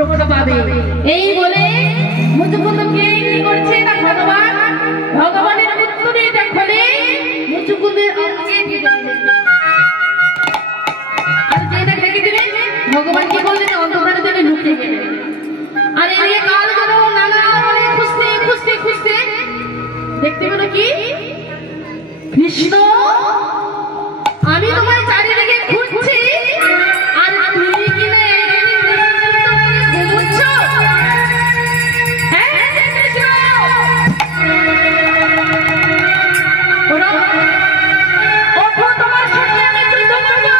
রক্ষা পাবে। এই বলে মুচুকুন্দকে কি করছে না ভগবানের উত্তরে এটা খোলে মুচুকুন্দের অঙ্গে আর যেটা ঢেকে দিলেন ভগবান কি করলেন অন্ধকারে থেকে লুকিয়ে গেলেন। আর এদিকে কাল যেন নানা খুঁজতে খুঁজতে খুঁজতে দেখতে পেল কি কৃষ্ণ আমি তোমায় চারিদিকে খুঁজছি আর তুমি কি না ঘুমোচ্ছ। হ্যাঁ কৃষ্ণ ওঠো তোমার সাথে আমি যুদ্ধ করবো।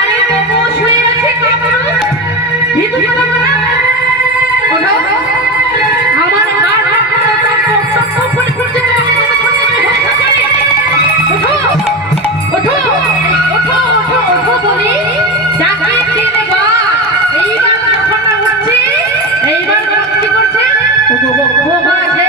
আরে বাবু শুয়ে আছে কাপড় ভিতু করো না ওঠো আমার হাত টক করে করছে ওঠো ওঠো ওঠো ওঠো ওঠো বলি ডাকে তিনবার এইবার ঘটনা উঠছে এইবার কি করছে ও মাঝে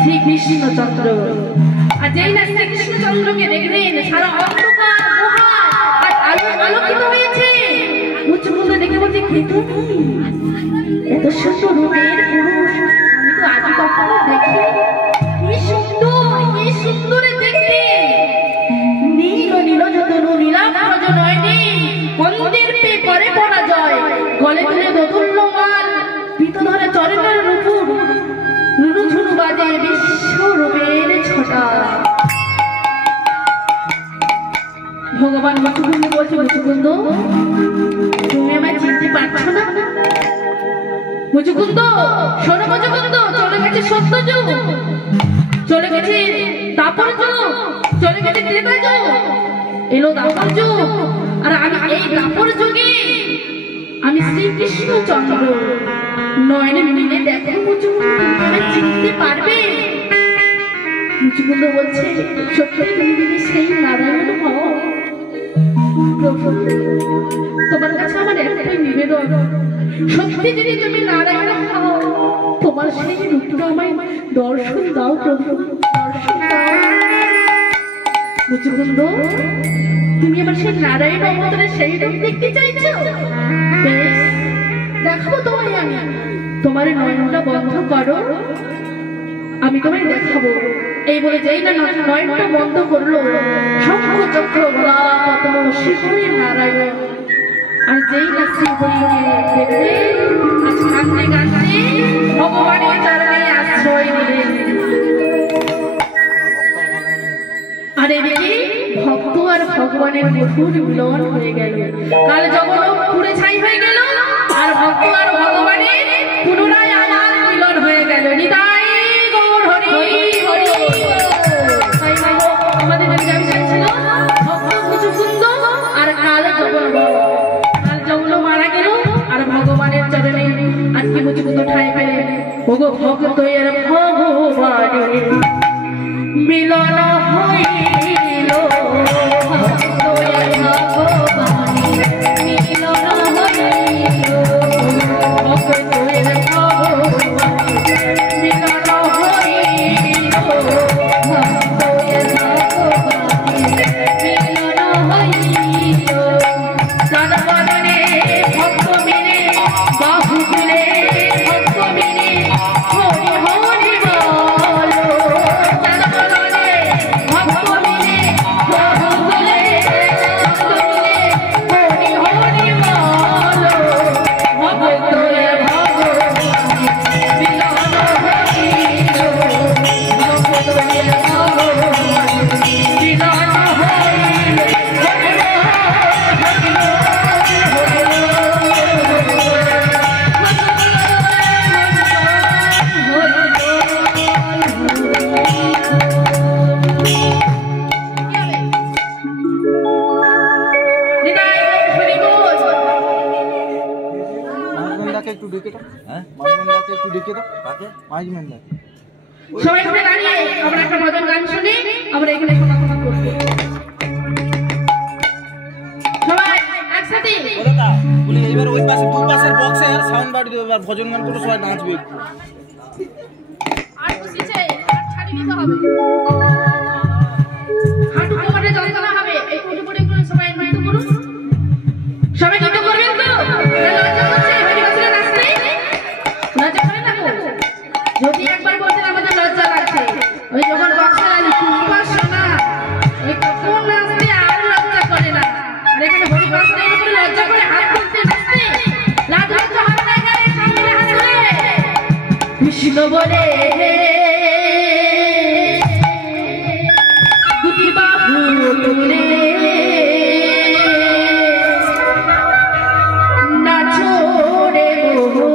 শ্রীকৃষ্ণচন্দ্র। আর যেই না শ্রীকৃষ্ণচন্দ্রকে দেখলেন সারা অন্ধকার আর আলোকিত হয়েছে মুচুকুন্দ দেখে বলছে খেতে এত সুন্দর রূপের পুরুষ আমি তো আগে কখনো দেখি কি সুন্দর দেখতে নীল নীল যতনু নীলাম্বরজ নয়নে মন্দির পে করে পরাজয় গলে তুলে দোদুল্য মাল পিতধরে চরণের রূপুর নুনু ঝুনু বাজে বিশ্বরূপের ছটা। ভগবান মুচুকুন্দ বলছে মুচুকুন্দ তুমি আমায় চিনতে পারছো না। মুচুকুন্দ শোনো মুচুকুন্দ চলে গেছে সত্য যুগ চলে গেছে দাপর যুগ চলে গেছে ত্রেতা যুগ এলো দাপর যুগ আর আমি এই দাপর যুগে আমি শ্রীকৃষ্ণচন্দ্র নয়নে মিলে দেখো মুচুকুন্দ তুমি চিনতে পারবে। মুচুকুন্দ বলছে সত্যি তুমি যদি সেই নারায়ণ হও প্রভু তোমার কাছে আমার একটাই নিবেদন সত্যি যদি তুমি নারায়ণ হও তোমার সেই রূপটা আমায় দর্শন দাও প্রভু দর্শন দাও। মুচুকুন্দ তুমি আমার সেই নারায়ণ অবতারে সেই রূপ দেখতে চাইছো বেশ দেখাবো তোমায় আমি তোমার নয়নটা বন্ধ করো আমি তোমায় দেখাবো। এই বলে যেই না নয়নটা বন্ধ করলো শঙ্খ চক্র গলা পদ্ম শিখরে নারায়ণ আর যেই না শ্রীহরিকে দেখলে আজ কাঁদতে কাঁদতে ভগবানের চরণে আশ্রয় দিলেন। আর এদিকে ভক্ত আর ভগবানের মধুর মিলন হয়ে গেল। কাল জগৎ পুরে ছাই হয়ে গেল আর ভক্ত আর ভগবানের পুনরায় আবার মিলন হয়ে গেল। নিতাই গৌর হরি হরি। আমাদের ব্যবসা ছিল ভক্ত মুচুকুন্দ আর কাল জগৎ মারা গেল আর ভগবানের চরণে আজকে মুচুকুন্দ ঠাঁই পেলেন। ওগো ভক্ত এর ভগবানের মিলন হইল, ভক্ত এর ভগবানের মিলন হইল, ভক্ত এর ভগবানের মিলন হইল, ভক্ত এর ভগবানের মিলন হইল। কানবদনে ভক্ত মিলে বাহু তুলে ভক্ত মিলে হরি হরি বলো। কানবদনে ভক্ত মিলে বাহু তুলে ভক্ত মিলে হরি হরি বলো। ভক্ত এর ভগবানের মিলন হইল, ভক্ত এর ভগবানের মিলন হইল। একটু ডেকে দাও, হ্যাঁ মাইজমেন্দাকে একটু ডেকে দাও, কাকে? মাইজমেন্দা। সবাই মিলে দাঁড়িয়ে আমরা একটা ভজন গান শুনি, আমরা এখানে সমাপন করব। সবাই একসাথে বলি এবার ওই পাশে দুই পাশের বক্সে আর সাউন্ড বাড়ি দেবে, এবার ভজন গান করে সবাই নাচবে। আর বসিছে আর ছাড়ি নিতে হবে, হাঁটু কোমরে যন্ত্রণা হবে। এই কোটে কোটে করে সবাই নৃত্য করুন। সবাই নৃত্য করবেন তো? লজ্জা করছে হরি বসলে নাচতে? লজ্জা করে না তো? যদি একবার বলতেন আমাদের লজ্জা লাগছে, ওই যখন বক্সে আলি কুম্পা শোনা ওই কখন নাচতে আর লজ্জা করে না। আর এখানে হরি বসলে এর উপরে লজ্জা করে হাত তুলতে নাচতে লাজ লজ্জা হবে না। এখানে সামনে হাত তুলে কৃষ্ণ বলে দুটি বাহু তুলে নাচো রে বহু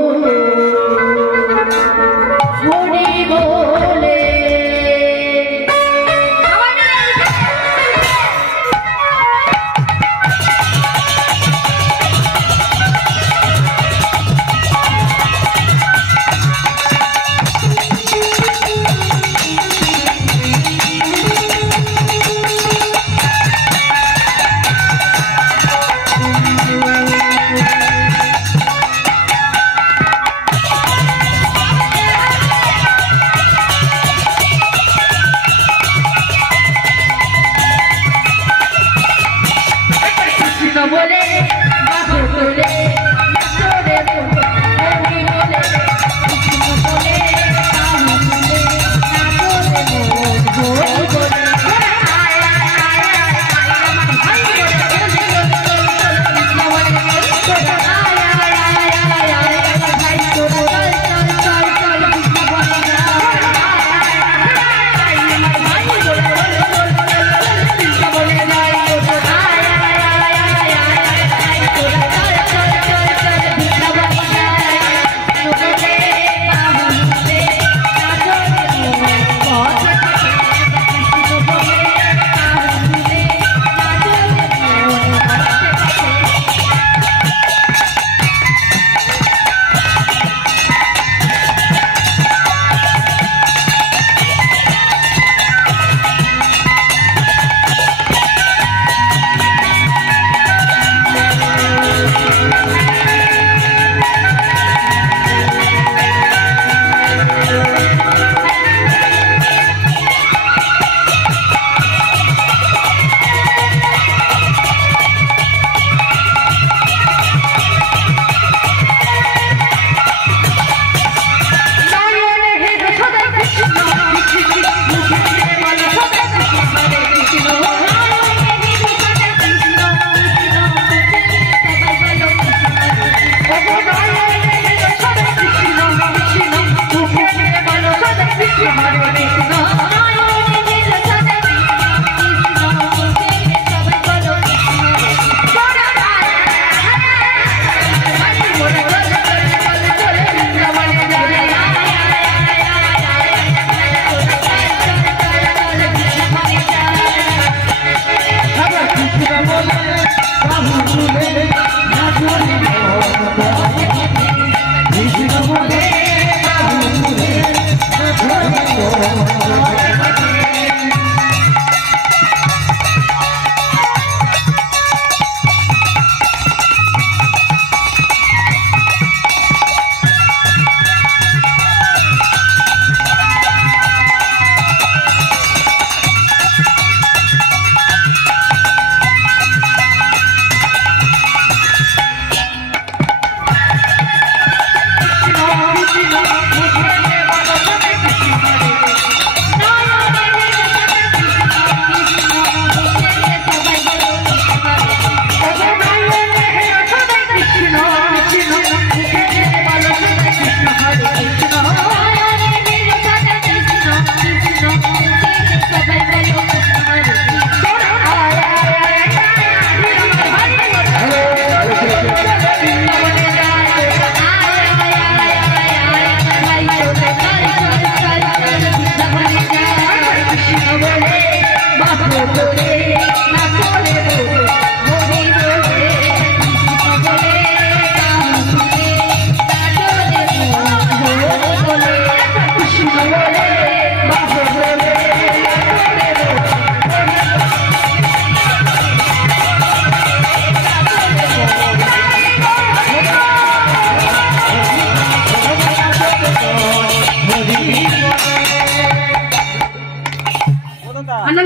হরি বলে।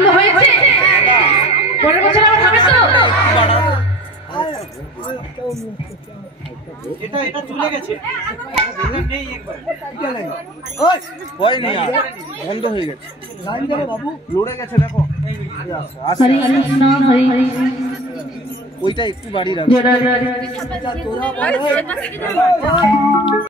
আনন্দ হয়েছে? পরের বছর আবার হবে তো? এটা চলে গেছে, এটা নেই একবার ওই হয়নি আর বন্ধ হয়ে গেছে। লাইন দেবো বাবু, লড়ে গেছে দেখো। হরে কৃষ্ণ হরে কৃষ্ণ। ওইটা একটু বাড়ি রাখো।